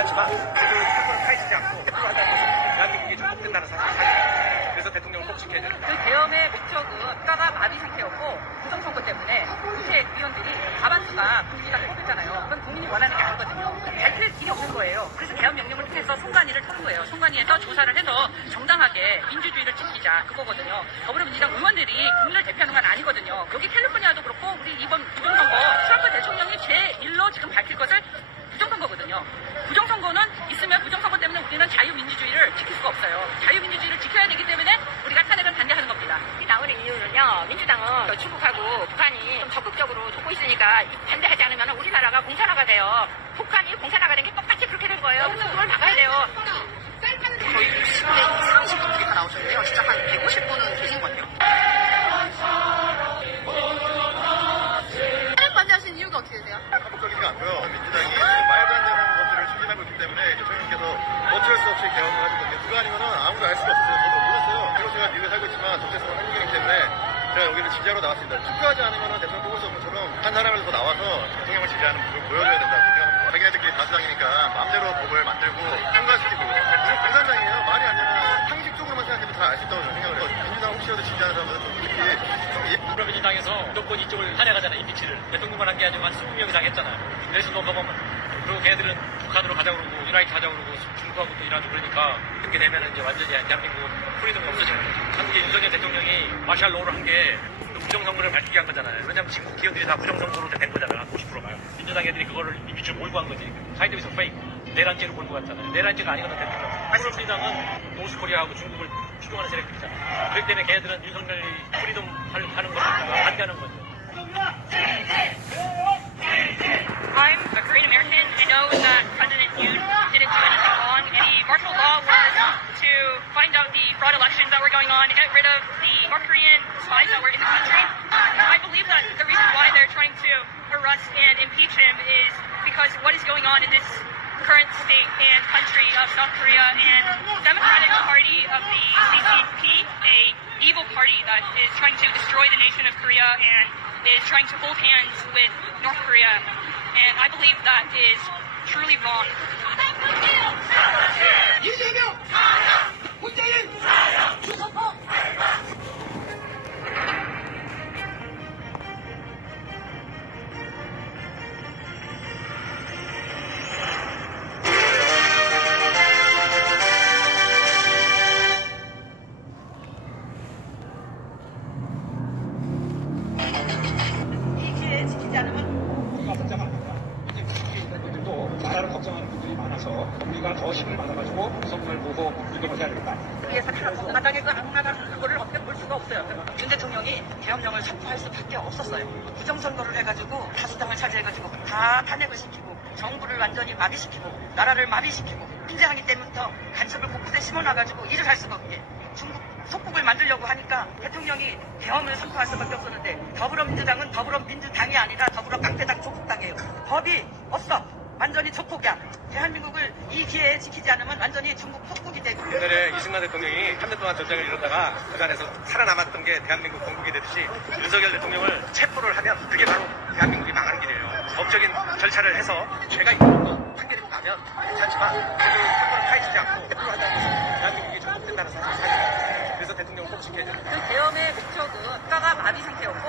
괜찮지만 그래도 선거를 파헤치지 않고 대표로 한다는 것은 대한민국이 전복된다는 사실입니다. 그래서 대통령을 꼭 지켜야 됩니다. 그 계엄의 목적은 국가가 마비 상태였고 부정선거 때문에 국회의원들이 과반수가 국민당을 뽑혔잖아요. 그건 국민이 원하는 게 아니거든요. 밝힐 길이 없는 거예요. 그래서 계엄 명령을 통해서 송관위를 터는 거예요. 송관위에서 조사를 해서 정당하게 민주주의를 지키자 그거거든요. 더불어민주당 의원들이 국민을 대표하는 건 아니거든요. 여기 캘리포니아도 그렇고 우리 이번 부정선거 트럼프 대통령이 제1로 지금 밝힐 것을 부정선거거든요. 부정선거는 있으면 부정선거 때문에 우리는 자유민주주의를 지킬 수가 없어요. 자유민주주의를 지켜야 되기 때문에 우리가 탄핵을 반대하는 겁니다. 나오는 이유는요, 민주당은 중국하고 북한이 좀 적극적으로 돕고 있으니까 반대하지 않으면 우리나라가 공산화가 돼요. 북한이 공산화가 된 게 똑같이 그렇게 된 거예요. 그래서 그걸 막아야 돼요. 거의 60대 이상이신 분들이 다 나오셨는데요. 진짜 한 150분은 계신 것 같아요. 탄핵 반대하시는 이유가 어떻게 되세요? 합법적이지가 않고요. 민주당이 말도 안 되는 것들을 추진하고 있기 때문에 대통령께서 어쩔 수 없이 개헌을 하신 건데 그거 아니면은 아무도 알 수가 없었어요. 저도 몰랐어요. 그리고 제가 미국에 살고 있지만 정체성은 한국인이기 때문에 제가 여기를 지지하러 나왔습니다. 축구하지 않으면은 대통령 뽑을 수 없는 것처럼 한 사람을 더 나와서 대통령을 지지하는 모습을 보여줘야 된다고 생각합니다. 자기네들끼리 다수당이니까 마음대로 법을 만들고 통과시키고 공산당이에요. 말이 안 되는 상식적으로만 생각해도 다 알 수 있다고 저는 생각을 해요. 민주당 혹시라도 지지하는 사람들은 좀 특히 더불어민주당에서 무조건 이쪽을 탄핵하잖아요. 임피치를. 대통령만 한 게 아니고 한 20명 이상 했잖아요. 내수 넘어가면 그리고 걔들은 북한으로 가자고 그러고 유나이트 하자고 그러고 중국하고 또 일하고 그러니까 그렇게 되면 이제 완전히 대한민국 프리덤이 없어지는 거죠. 한국의 윤석열 대통령이 마샬 로우를 한 게 부정선거를 밝히게 한 거잖아요. 왜냐면 지금 국회의원들이 다 부정선거로 된 거잖아요. 50%가요. 민주당 애들이 그거를 임피치를 몰고 한 거지. 사이드에서 페이크. 내란죄로 몰고 갔잖아요. 내란죄가 아니거든 대통령. 더불어민주당은 노스코리아하고 중국을 추종하는 세력들이잖아요. 그렇기 때문에 걔들은 윤석열이 프리덤 하는 거를 반대하는 거죠. I'm a Korean American. I know that President Yoon didn't do anything wrong. Any martial law was to find out the fraud elections that were going on and get rid of the North Korean spies that were in the country. I believe that the reason why they're trying to arrest and impeach him is because what is going on in this current state and country of South Korea and Democratic Party of the CCP, a evil party that is trying to destroy the nation of Korea and is trying to hold hands with North Korea. And I believe that is truly wrong. 이 기회에 지키지 않으면 걱정 아닙니다. 이제 국회에 있는 분들도 나라를 걱정하는 분들이 많아서 우리가 더 힘을 받아가지고 구성을 보고 이동을 해야 되겠다. 위에서 공화당의 그 악랄한 그거를 어떻게 볼 수가 없어요. 윤 대통령이 계엄령을 선포할 수밖에 없었어요. 부정선거를 해가지고 다수당을 차지해가지고 다 탄핵을 시키고 정부를 완전히 마비시키고 나라를 마비시키고 민주당이 때부터 간첩을 곳곳에 심어놔가지고 일을 할 수가 없게 중국 속국을 만들려고 하니까 대통령이 계엄을 선포할 수밖에 없었는데 더불어민주당은 더불어민주당이 아니라 더불어 깡패당 조국당이에요. 법이 없어. 완전히 조국이야. 대한민국을 이 기회에 지키지 않으면 완전히 중국 속국이 되고. 옛날에 이승만 대통령이 3년 동안 전쟁을 이뤘다가 그 안에서 살아남았던 게 대한민국 건국이 되듯이 윤석열 대통령을 체포를 하면 그게 바로 대한민국이 망하는 길이에요. 법적인 절차를 해서 죄가 있는 것도 판결이 나면 괜찮지만 그래도 선거를 파헤치지 않고 대표로 한다는 것은 대한민국이 전복된다는 사실입니다. 그래서 대통령을 꼭 지켜야 됩니다. 그 계엄의 목적은 국가가 마비 상태였고